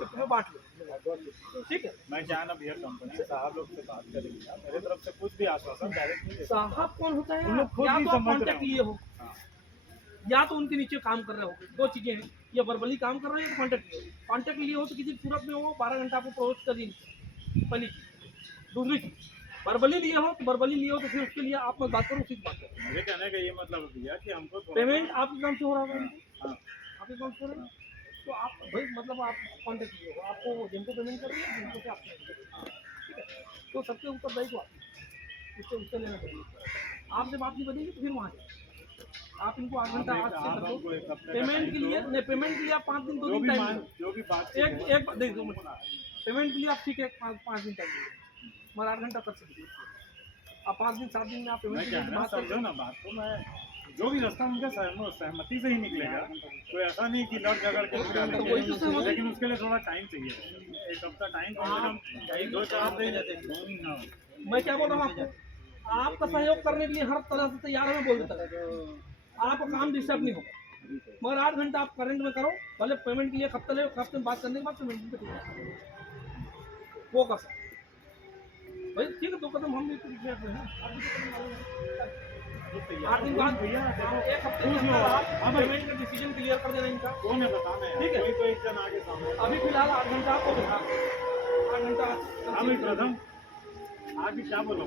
Shift में बांट लो, ठीक है। मैं क्या ना भैया कंपनी साहब लोग से बात करेंगे ना, मेरे तरफ से कुछ भी आश्वासन डायरेक्ट नहीं देते। साहब कौन होता है उन लोग खुद या नहीं तो आप समझ रहे कॉन्टेक्ट हो। लिए हो, या तो उनके नीचे काम कर रहे हो, दो चीजें हैं, या वर्बली काम कर रहे हो या कॉन्टेक्ट लिए हो। कॉन्टेक्ट लिए हो तो किसी सूरत में वो 12 घंटा आपको प्रोवाइड कर देंगे, पहली चीज। दूसरी चीज, वर्बली लिए हो तो वर्बली लिए हो तो फिर उसके लिए आप मत बात करो, उसी से बात करो। मुझे कहने का ये मतलब भैया कि हमको थोड़ा पेमेंट आपके काम से हो रहा होगा, हाँ, आपके काम से हो रहा है, तो आप भाई मतलब आप कॉन्टेक्ट लिए हो, आपको जिनको पेमेंट कर रही है जिनको से आप पेमेंट कर रही है, ठीक है। तो सबसे ऊपर दायित्व उससे उससे लेना चाहिए। आपसे बात नहीं बनेगी तो फिर वहाँ जाए। आप इनको 8 घंटा आज से आप कर हमको दो एक हफ्ते का पेमेंट टाइम के लिए, दो। नहीं पेमेंट के लिए आप 5 दिन 2 जो दिन भी टाइम मान दो। जो भी बात एक देख दो पेमेंट के लिए आप ठीक है 5 दिन टाइम दो, मगर 8 घंटा कर सकते हो आप। 5 दिन 7 दिन में आप मैं पेमेंट क्या की ना बात समझो कर, ना बात को, मैं जो भी रास्ता उनके सहमति से ही निकलेगा, कोई ऐसा नहीं कि लड़ झगड़ के निकालेंगे, वही तो सहमति। लेकिन उसके लिए थोड़ा टाइम चाहिए, एक हफ्ता टाइम कम से कम 2-4 दिन। हाँ, मैं क्या बोल रहा हूँ आपको, आपका सहयोग करने के लिए हर तरह से तैयार है, मैं बोल देता हूँ। आपका काम डिस्टर्ब नहीं होगा, मगर 8 घंटा आप करंट में करो, पहले पेमेंट के लिए हफ्ते ले, हफ्ते में बात करने के बाद पेमेंट पे वो कर सकते भाई, ठीक है। 2 कदम हम भी तो पीछे हैं, आप भी 2 कदम आगे हैं। 8 दिन बाद भैया एक हफ्ते के अंदर आप पेमेंट का डिसीजन क्लियर कर देना इनका, कौन है बताना है, ठीक है। कोई तो एक जन आगे सामने। अभी फिलहाल 8 घंटा आपको दिखा, 8 घंटा अभी प्रथम आगे क्या बोला